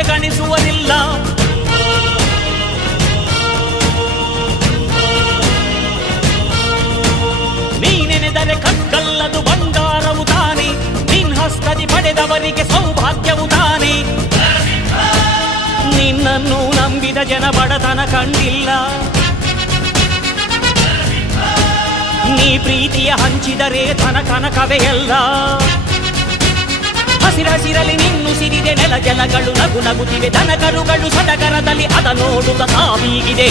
ಬಗೆ ಗಣಿಸುವುದಿಲ್ಲ. ನೀನೆನೆದರೆ ಕಗ್ಗಲ್ಲದು ಬಂಗಾರವು ತಾನೆ, ನಿನ್ ಹಸ್ತದಿ ಪಡೆದವರಿಗೆ ಸೌಭಾಗ್ಯವು ತಾನೆ. ನಿನ್ನನ್ನು ನಂಬಿದ ಜನ ಬಡತನ ಕಂಡಿಲ್ಲ. ನೀ ಪ್ರೀತಿಯ ಹಂಚಿದರೆ ಧನ ಕನಕವೇ ಎಲ್ಲ. ಹಸಿರಸಿರಲಿ ನಿನ್ನು ಸಿರಿದೆ ನೆಲ ಜಲಗಳು ನಗು ನಗುತ್ತಿವೆ, ದನಕರುಗಳು ಸಡಗರದಲ್ಲಿ ಅದ ನೋಡುತ್ತ ತಾವೀಗಿದೆ.